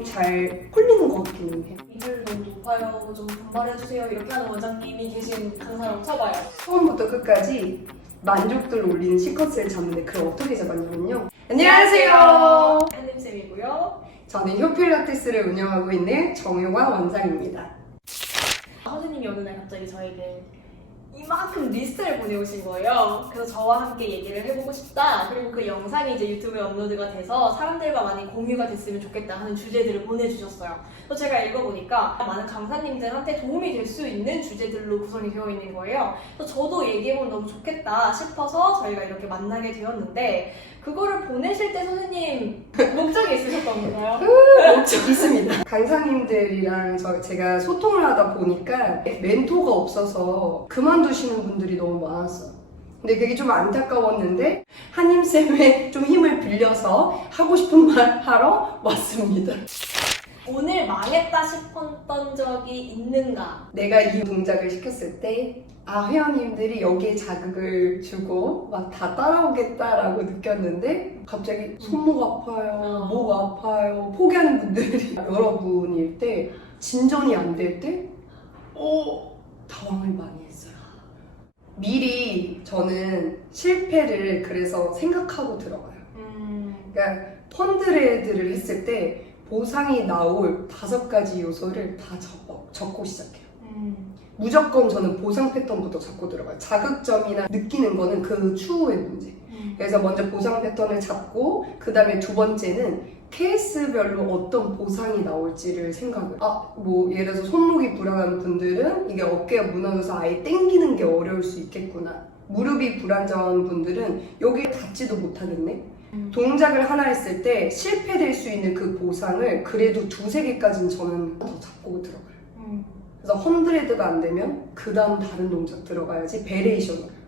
좀 잘 홀리는 것 같기는 해요. 이들 너무 높아요. 좀 분발해주세요. 이렇게 하는 원장님이 계신 강사라고 쳐봐요. 처음부터 끝까지 만족도를 올리는 C컷을 잡는데 그걸 어떻게 잡았냐면요. 안녕하세요. 한림쌤이고요. 저는 효필라테스를 운영하고 있는 정효광 원장입니다. 선생님이 어느 날 갑자기 저에게 이만큼 리스트를 보내오신 거예요. 그래서 저와 함께 얘기를 해보고 싶다. 그리고 그 영상이 이제 유튜브에 업로드가 돼서 사람들과 많이 공유가 됐으면 좋겠다 하는 주제들을 보내주셨어요. 그래서 제가 읽어보니까 많은 강사님들한테 도움이 될 수 있는 주제들로 구성이 되어 있는 거예요. 그래서 저도 얘기해보면 너무 좋겠다 싶어서 저희가 이렇게 만나게 되었는데 그거를 보내실 때 선생님 목적이 있으셨던 건가요? 목적 있습니다. 강사님들이랑 제가 소통을 하다 보니까 멘토가 없어서 그만두시는 분들이 너무 많았어요. 근데 그게 좀 안타까웠는데 한임쌤의 좀 힘을 빌려서 하고 싶은 말 하러 왔습니다. 오늘 망했다 싶었던 적이 있는가? 내가 이 동작을 시켰을 때 회원님들이 여기에 자극을 주고 막 다 따라오겠다라고 느꼈는데 갑자기 손목 아파요, 목 아파요 포기하는 분들이 여러분일 때 진전이 안 될 때 당황을 많이 했어요. 미리 저는 실패를 그래서 생각하고 들어가요. 그러니까 펀드레드를 했을 때 보상이 나올 5가지 요소를 다 적고 시작해요. 무조건 저는 보상 패턴부터 잡고 들어가요. 자극점이나 느끼는 거는 그 추후의 문제. 그래서 먼저 보상 패턴을 잡고 그 다음에 두 번째는 케이스별로 어떤 보상이 나올지를 생각을 뭐 예를 들어서 손목이 불안한 분들은 이게 어깨가 무너져서 아예 당기는 게 어려울 수 있겠구나. 무릎이 불안정한 분들은 여기 닿지도 못하겠네. 동작을 하나 했을 때 실패될 수 있는 그 보상을 그래도 2-3개까지는 저는 더 잡고 들어가요. 그래서 헌드레드가 안 되면 그 다음 다른 동작 들어가야지 베리에이션을.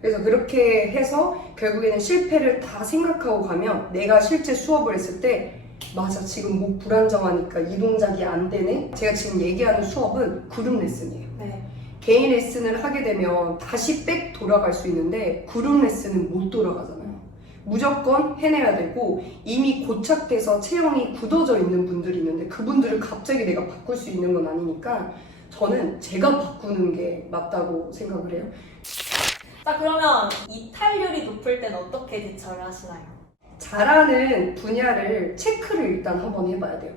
그래서 그렇게 해서 결국에는 실패를 다 생각하고 가면 내가 실제 수업을 했을 때 맞아 지금 목 불안정하니까 이 동작이 안 되네. 제가 지금 얘기하는 수업은 그룹 레슨이에요. 네. 개인 레슨을 하게 되면 다시 백 돌아갈 수 있는데 그룹 레슨은 못 돌아가잖아요. 무조건 해내야 되고 이미 고착돼서 체형이 굳어져 있는 분들이 있는데 그분들을 갑자기 내가 바꿀 수 있는 건 아니니까 저는 제가 바꾸는 게 맞다고 생각을 해요. 자, 그러면 이탈률이 높을 땐 어떻게 대처를 하시나요? 잘하는 분야를 체크를 일단 한번 해봐야 돼요.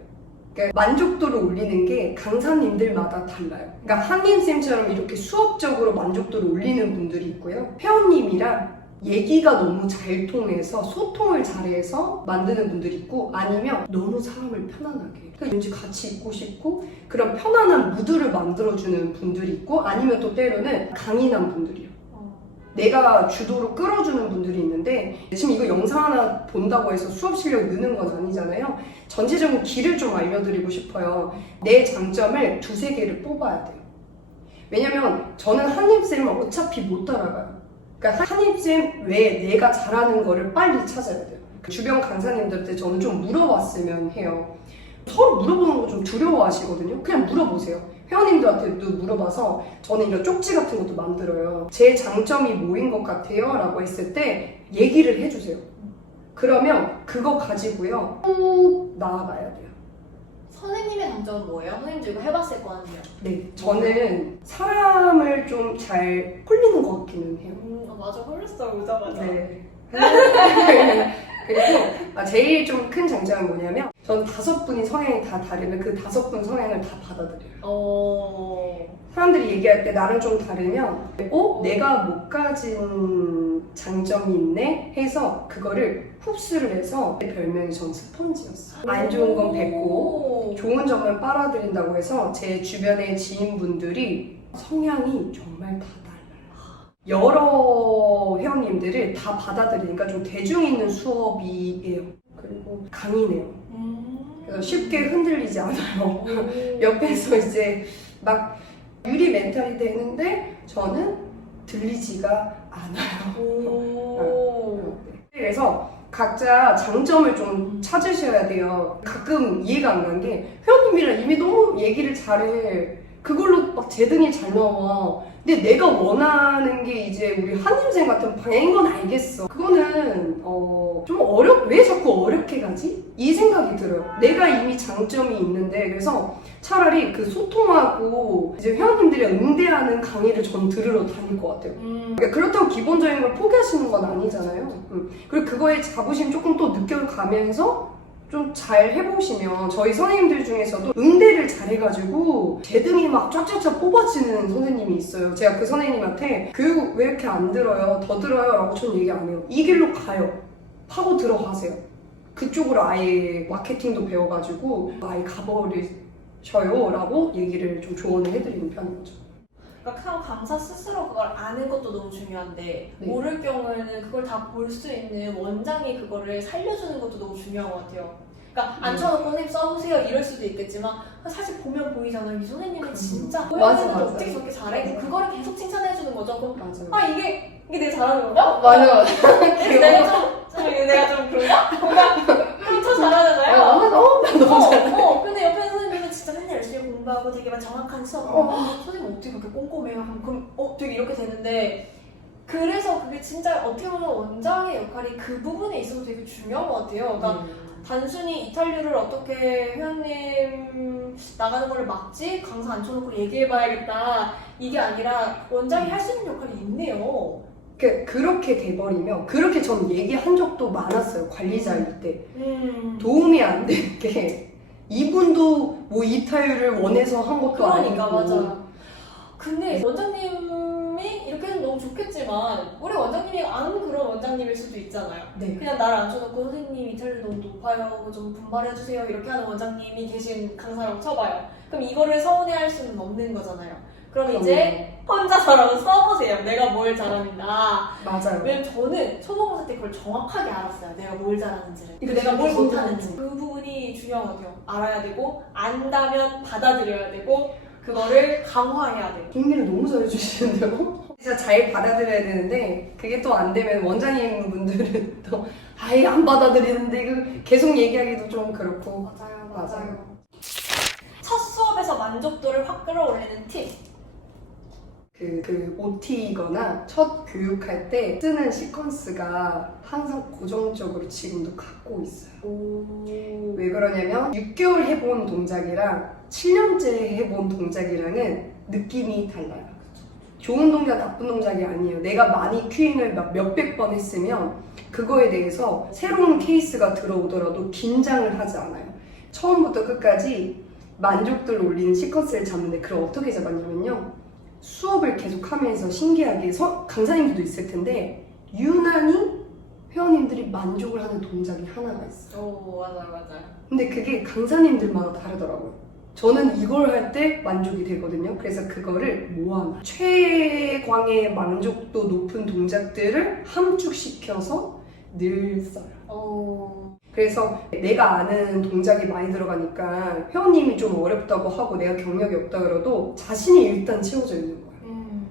그러니까 만족도를 올리는 게 강사님들마다 달라요. 그러니까 한림쌤처럼 이렇게 수업적으로 만족도를 올리는 분들이 있고요. 회원님이랑 얘기가 너무 잘 통해서 소통을 잘해서 만드는 분들이 있고 아니면 너무 사람을 편안하게 왠지 같이 있고 싶고 그런 편안한 무드를 만들어주는 분들이 있고 아니면 또 때로는 강인한 분들이요. 내가 주도로 끌어주는 분들이 있는데 지금 이거 영상 하나 본다고 해서 수업 실력 느는 건 아니잖아요. 전체적인 길을 좀 알려드리고 싶어요. 내 장점을 2-3개를 뽑아야 돼요. 왜냐면 저는 한림쌤을 어차피 못 따라가요. 그러니까 한임쌤 외에 내가 잘하는 거를 빨리 찾아야 돼요. 주변 강사님들한테 저는 좀 물어봤으면 해요. 서로 물어보는 거 좀 두려워하시거든요. 그냥 물어보세요. 회원님들한테도 물어봐서 저는 이런 쪽지 같은 것도 만들어요. 제 장점이 뭐인 것 같아요? 라고 했을 때 얘기를 해주세요. 그러면 그거 가지고요 쭉 나아가야 돼요. 선생님의 장점은 뭐예요? 선생님도 이거 해봤을 거 아니에요? 네, 저는 사람을 좀 잘 홀리는 것 같기는 해요. 맞아, 홀렸어요, 오자마자. 네. 그리고 제일 좀 큰 장점은 뭐냐면 저는 5분이 성향이 다 다르면 그 5분 성향을 다 받아들여요. 사람들이 얘기할 때 나랑 좀 다르면 내가 못 가진 장점이 있네 해서 그거를 흡수를 해서 별명이 전 스펀지였어요. 안 좋은 건 뱉고 좋은 점만 빨아들인다고 해서 제 주변의 지인분들이 성향이 정말 다 달라요. 여러 회원님들을 다 받아들이니까 좀 대중 있는 수업이에요. 그리고 강인해요. 그래서 쉽게 흔들리지 않아요. 옆에서 이제 막 유리 멘탈이 되는데 저는 들리지가 않아요. 그래서 각자 장점을 좀 찾으셔야 돼요. 가끔 이해가 안 가는 게 회원님이랑 이미 너무 얘기를 잘해. 그걸로 막 제등이 잘 나와. 근데 내가 원하는 게 이제 우리 한임생 같은 방향인 건 알겠어. 그거는 좀 왜 자꾸 어렵게 가지? 이 생각이 들어요. 내가 이미 장점이 있는데 그래서 차라리 그 소통하고 이제 회원님들이 응대하는 강의를 전 들으러 다닐 것 같아요. 그러니까 그렇다고 기본적인 걸 포기하시는 건 아니잖아요. 그리고 그거에 자부심 조금 또 느껴가면서 좀 잘 해보시면 저희 선생님들 중에서도 응대를 잘 해가지고 제등이 막 쫙쫙쫙 뽑아지는 선생님이 있어요. 제가 그 선생님한테 교육 왜 이렇게 안 들어요? 더 들어요? 라고 저는 얘기 안 해요. 이 길로 가요. 파고 들어가세요. 그쪽으로 아예 마케팅도 배워가지고 아예 가버리셔요 라고 얘기를 좀 조언을 해드리는 편인 거죠. 그러니까 그냥 강사 스스로 그걸 아는 것도 너무 중요한데 네. 모를 경우에는 그걸 다 볼 수 있는 원장이 그거를 살려주는 것도 너무 중요한 것 같아요. 그러니까 앉혀놓고 선생님 써보세요 이럴 수도 있겠지만 사실 보면 보이잖아요. 이 선생님이 진짜 맞아. 어떻게 저렇게 잘해? 맞아. 그거를 계속 칭찬해주는 거죠. 그럼 맞아요. 이게 내가 잘하는 건가? 맞아. 내가 좀 그런가? 그럼 더 잘하잖아요. 너무 잘. 근데 옆에 선생님은 진짜 맨날 열심히 공부하고 되게 막 정확한 수업. 선생님 어떻게 그렇게 꼼꼼해요? 그럼 되게 이렇게 되는데 그래서 그게 진짜 어떻게 보면 원장의 역할이 그 부분에 있어서 되게 중요한 것 같아요. 그러니까 단순히 이탈률을 어떻게 회원님 나가는 걸 막지? 강사 앉혀놓고 얘기해봐야겠다. 이게 아니라 원장이 할 수 있는 역할이 있네요. 그렇게 돼버리면 그렇게 전 얘기한 적도 많았어요. 관리자일 때. 도움이 안 되는 게 이분도 뭐 이탈률을 원해서 한 것도 그러니까 아니고. 맞아. 근데 원장님이 이렇게 해서 너무 좋겠지만 우리 원장님이 아는 그런 원장님일 수도 있잖아요. 네. 그냥 나를 앉혀놓고 선생님 이탈률 너무 높아요. 좀 분발해주세요. 이렇게 하는 원장님이 계신 강사라고 쳐봐요. 그럼 이거를 서운해할 수는 없는 거잖아요. 그럼 이제 혼자서라도 써보세요. 내가 뭘 잘하는가. 맞아요. 왜냐면 저는 초등학생 때 그걸 정확하게 알았어요. 내가 뭘 잘하는지를. 이거 내가 뭘 진짜 못하는지. 그 부분이 중요한 것 같아요. 알아야 되고 안다면 받아들여야 되고 그거를 강화해야 돼요. 정리를 너무 잘해주시는데요? 진짜 잘 받아들여야 되는데 그게 또 안 되면 원장님 분들은 또 아예 안 받아들이는데 그 계속 얘기하기도 좀 그렇고. 맞아요. 첫 수업에서 만족도를 확 끌어올리는 팁. 그 OT거나 첫 교육할 때 쓰는 시퀀스가 항상 고정적으로 지금도 갖고 있어요. 왜 그러냐면 6개월 해본 동작이랑 7년째 해본 동작이랑은 느낌이 달라요. 좋은 동작, 나쁜 동작이 아니에요. 내가 마니큐잉을 막 몇백 번 했으면 그거에 대해서 새로운 케이스가 들어오더라도 긴장을 하지 않아요. 처음부터 끝까지 만족도를 올리는 시퀀스를 잡는데 그걸 어떻게 잡았냐면요. 수업을 계속하면서 신기하게 강사님들도 있을 텐데 유난히 회원님들이 만족을 하는 동작이 하나가 있어요. 맞아요. 근데 그게 강사님들마다 다르더라고요. 저는 이걸 할 때 만족이 되거든요. 그래서 그거를 모아놔. 최광의 만족도 높은 동작들을 함축시켜서 늘 써요. 그래서 내가 아는 동작이 많이 들어가니까 회원님이 좀 어렵다고 하고 내가 경력이 없다 그래도 자신이 일단 채워져 있는 거예요.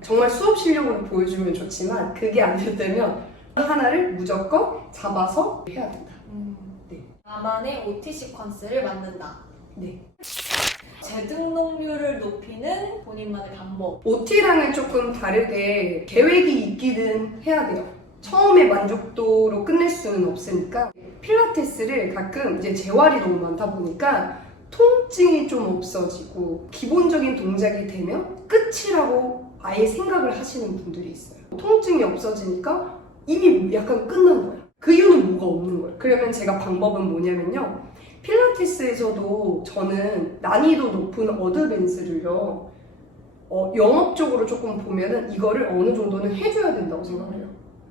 정말 수업 실력으로 보여주면 좋지만 그게 안 됐다면 하나를 무조건 잡아서 해야 된다. 네. 나만의 OT 시퀀스를 만든다. 네. 재등록률을 높이는 본인만의 방법. OT랑은 조금 다르게 계획이 있기는 해야 돼요. 처음에 만족도로 끝낼 수는 없으니까 필라테스를 가끔 이제 재활이 너무 많다 보니까 통증이 좀 없어지고 기본적인 동작이 되면 끝이라고 아예 생각을 하시는 분들이 있어요. 통증이 없어지니까 이미 약간 끝난 거야. 그 이유는 뭐가 없는 거예요. 그러면 제가 방법은 뭐냐면요. 필라테스에서도 저는 난이도 높은 어드밴스를요. 영업적으로 조금 보면은 이거를 어느 정도는 해줘야 된다고 생각을 해요.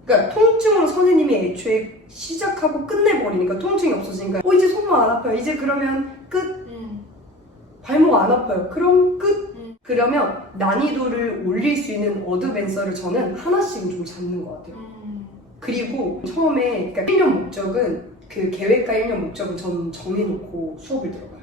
그러니까 통증으로 선생님이 애초에 시작하고 끝내버리니까 통증이 없어지니까 이제 손목 안 아파요. 이제 그러면 끝. 발목 안 아파요. 그럼 끝. 그러면 난이도를 올릴 수 있는 어드밴서를 저는 하나씩은 좀 잡는 것 같아요. 그리고 처음에 그러니까 1년 목적은 그 계획과 1년 목적은 저는 정해놓고 수업을 들어가요.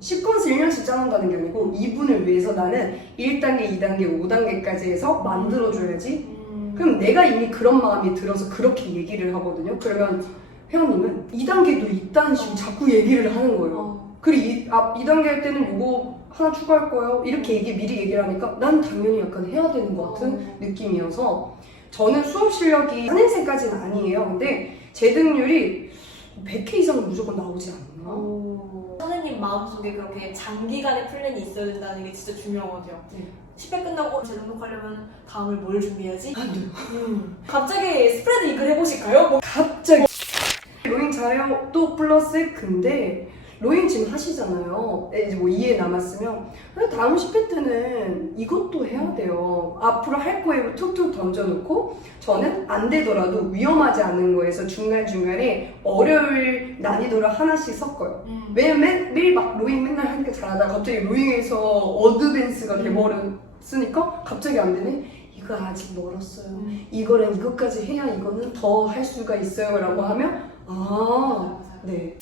시퀀스 1년씩 짜놓는다는 게 아니고 이분을 위해서 나는 1단계, 2단계, 5단계까지 해서 만들어줘야지. 그럼 내가 이미 그런 마음이 들어서 그렇게 얘기를 하거든요. 그러면 회원님은 2단계도 있다는 식으로 자꾸 얘기를 하는 거예요. 그리고 2단계 할 때는 이거 하나 추가할 거예요. 이렇게 미리 얘기를 하니까 난 당연히 약간 해야 되는 것 같은 느낌이어서 저는 수업 실력이 4년생까지는 아니에요. 근데 재등률이 100회 이상은 무조건 나오지 않나? 선생님 마음속에 그렇게 장기간의 플랜이 있어야 된다는 게 진짜 중요한 것 같아요. 네. 10회 끝나고 재등록하려면 다음을 뭘 준비해야지? 안 돼요. 갑자기 스프레드 이글 해보실까요? 뭐. 갑자기 로잉 잘해요 또 플러스 근데 로잉 지금 하시잖아요. 이제 뭐 2회 남았으면 다음 10회 때는 이것도 해야 돼요. 앞으로 할 거에 툭툭 던져놓고 저는 안 되더라도 위험하지 않은 거에서 중간중간에 어려울 난이도를 하나씩 섞어요. 왜냐면 매일 막 로잉 맨날 하니까 잘하다가 갑자기 로잉에서 어드밴스가 돼버렸으니까 갑자기 안 되네? 이거 아직 멀었어요. 이거는 이것까지 해야 이거는 더 할 수가 있어요 라고 하면 네.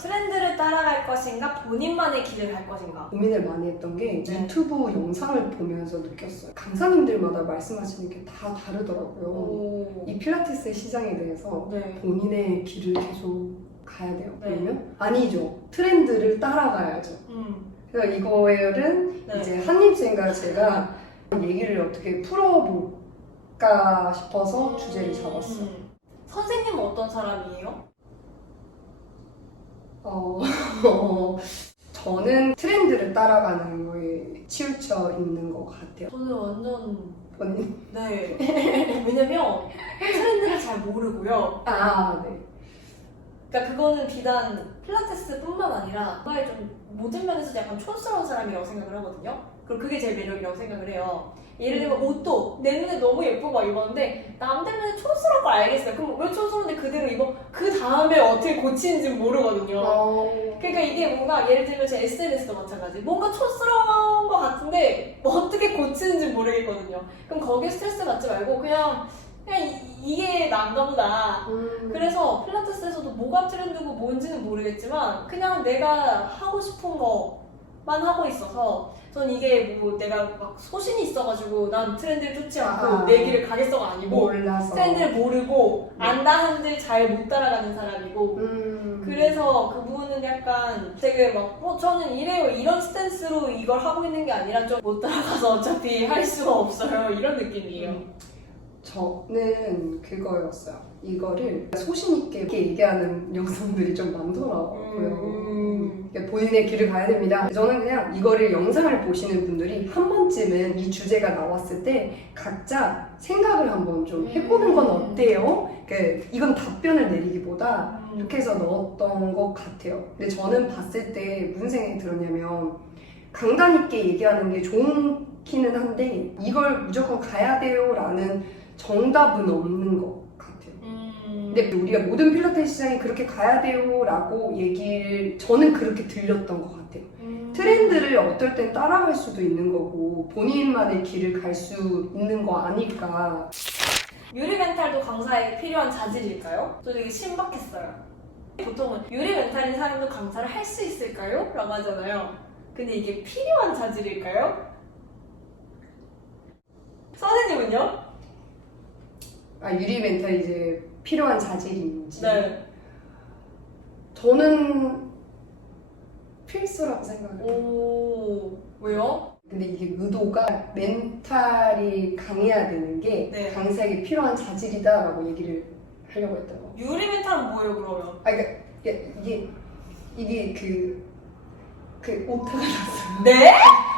트렌드를 따라갈 것인가 본인만의 길을 갈 것인가. 고민을 많이 했던 게 네. 유튜브 영상을 보면서 느꼈어요. 강사님들마다 말씀하시는 게 다 다르더라고요. 이 필라테스 시장에 대해서 네. 본인의 길을 계속 가야 돼요. 네. 그러면 아니죠. 트렌드를 따라가야죠. 그래서 이거는 네. 이제 한림쌤과 제가 얘기를 어떻게 풀어볼까 싶어서 주제를 잡았어요. 선생님은 어떤 사람이에요? 저는 트렌드를 따라가는 거에 치우쳐 있는 것 같아요. 저는 완전 본인? 네. 왜냐면 트렌드를 잘 모르고요. 네. 그러니까 그거는 비단 필라테스뿐만 아니라 정말 좀 모든 면에서 약간 촌스러운 사람이라고 생각을 하거든요. 그리고 그게 제 매력이라고 생각을 해요. 예를 들면 옷도 내 눈에 너무 예쁜 거 입었는데 남들 눈에 촌스러운 걸 알겠어요. 그럼 왜 촌스러운데 그대로 입어? 그 다음에 어떻게 고치는지 모르거든요. 그러니까 이게 뭔가 예를 들면 제 SNS도 마찬가지. 뭔가 촌스러운 것 같은데 뭐 어떻게 고치는지 모르겠거든요. 그럼 거기에 스트레스 받지 말고 그냥 이게 난가 보다. 그래서 필라테스에서도 뭐가 트렌드고 뭔지는 모르겠지만 그냥 내가 하고 싶은 거만 하고 있어서 전 이게 뭐 내가 막 소신이 있어가지고 난 트렌드를 쫓지 않고 내 길을 가겠어가 아니고 몰라서 트렌드를 모르고 안다 한들 잘 못 따라가는 사람이고 그래서 그 부분은 약간 되게 막 저는 이래요 이런 스탠스로 이걸 하고 있는 게 아니라 좀 못 따라가서 어차피 할 수가 없어요 이런 느낌이에요. 저는 그거였어요. 이거를 소신 있게 이렇게 얘기하는 영상들이 좀 많더라고요. 그러니까 본인의 길을 가야 됩니다. 저는 그냥 이거를 영상을 보시는 분들이 한 번쯤은 이 주제가 나왔을 때 각자 생각을 한번 좀 해보는 건 어때요? 그러니까 이건 답변을 내리기보다 이렇게 해서 넣었던 것 같아요. 근데 저는 봤을 때 무슨 생각이 들었냐면 강단 있게 얘기하는 게 좋기는 한데 이걸 무조건 가야 돼요 라는 정답은 없는 것 같아요. 근데 우리가 모든 필라테스 시장이 그렇게 가야 돼요 라고 얘기를 저는 그렇게 들렸던 것 같아요. 트렌드를 어떨 땐 따라갈 수도 있는 거고 본인만의 길을 갈 수 있는 거 아닐까. 유리 멘탈도 강사에게 필요한 자질일까요? 저 되게 신박했어요. 보통은 유리 멘탈인 사람도 강사를 할 수 있을까요? 라고 하잖아요. 근데 이게 필요한 자질일까요? 선생님은요? 유리 멘탈이 이제 필요한 자질인지. 네. 저는 필수라고 생각해요. 왜요? 근데 이게 의도가 멘탈이 강해야 되는 게 네. 강사에게 필요한 자질이다라고 얘기를 하려고 했다고. 유리 멘탈은 뭐예요, 그러면? 그러니까 이게 오타가 났어요. 네?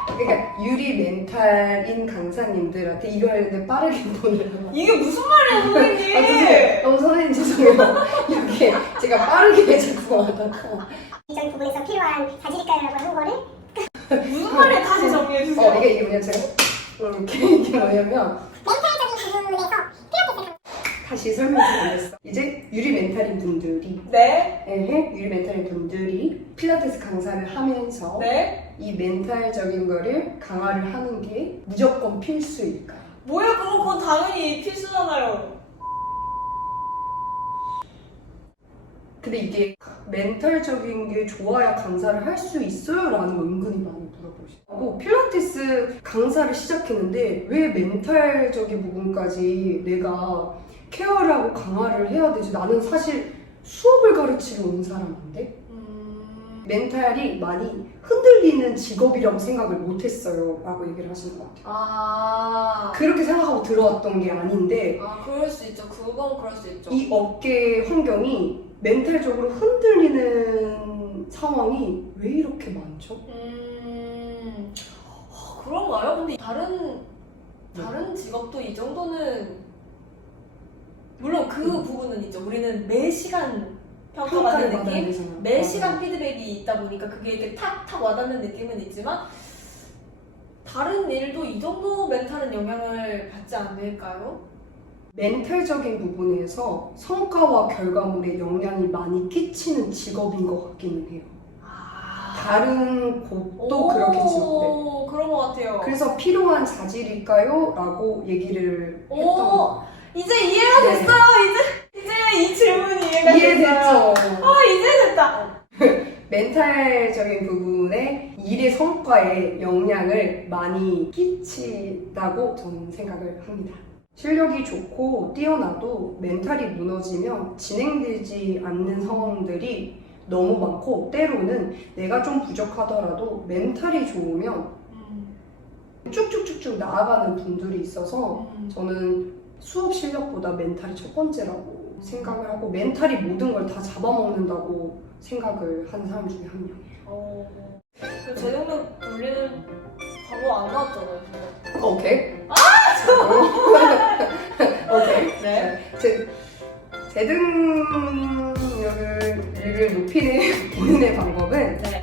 그러니까 유리 멘탈인 강사님들한테 이거 하는데 빠르게 보내요. 이게 무슨 말이에요, 선생님? 죄송해요. 선생님 죄송해요. 이렇게 제가 빠르게 죄송하다가 이전 부분에서 필요한 자질일까요라고 한 거를 무슨 말이에요? 다시 정리해주세요. 이게 뭐냐 제가 이게 뭐냐면 멘탈적인 부분에서 필라테스 다시 설명드리겠어. 이제 유리 멘탈인 분들이 네? 유리 멘탈인 분들이 필라테스 강사를 하면서 네? 이 멘탈적인 거를 강화를 하는 게 무조건 필수일까요? 뭐예요? 그건 당연히 필수잖아요. 근데 이게 멘탈적인 게 좋아야 강사를 할 수 있어요? 라는 거 은근히 많이 물어보시고 필라테스 강사를 시작했는데 왜 멘탈적인 부분까지 내가 케어를 하고 강화를 해야 되지? 나는 사실 수업을 가르치러 온 사람인데 멘탈이 많이 흔들리는 직업이라고 생각을 못했어요 라고 얘기를 하시는 것 같아요. 그렇게 생각하고 들어왔던 게 아닌데 그럴 수 있죠. 그건 그럴 수 있죠. 이 업계 환경이 멘탈적으로 흔들리는 상황이 왜 이렇게 많죠? 그런가요? 근데 다른 직업도 이 정도는 물론 그 부분은 있죠. 우리는 매 시간 평가받는 받아야 느낌, 되잖아. 매 맞아. 시간 피드백이 있다 보니까 그게 이렇게 탁탁 와닿는 느낌은 있지만 다른 일도 이 정도 멘탈은 영향을 받지 않을까요? 멘탈적인 부분에서 성과와 결과물에 영향이 많이 끼치는 직업인 것 같기는 해요. 다른 곳도 그렇겠지만 네. 그런 것 같아요. 그래서 필요한 자질일까요? 라고 얘기를 했던 것 같아요. 이제 이해가 네. 됐어요. 이제 이 질문이 이해가 됐어요. 이해됐죠? 이제 됐다. 멘탈적인 부분에 일의 성과에 영향을 많이 끼친다고 저는 생각을 합니다. 실력이 좋고 뛰어나도 멘탈이 무너지면 진행되지 않는 상황들이 너무 많고 때로는 내가 좀 부족하더라도 멘탈이 좋으면 쭉쭉쭉쭉 나아가는 분들이 있어서 저는 수업 실력보다 멘탈이 첫 번째라고 생각을 하고 멘탈이 모든 걸 다 잡아먹는다고 생각을 하는 사람 중에 한 명이에요. 제 정도 돌리는 방법 안 나왔잖아요. 진짜. 오케이. 오케이. 네. 제등률을 높이는 본인의 방법은 네.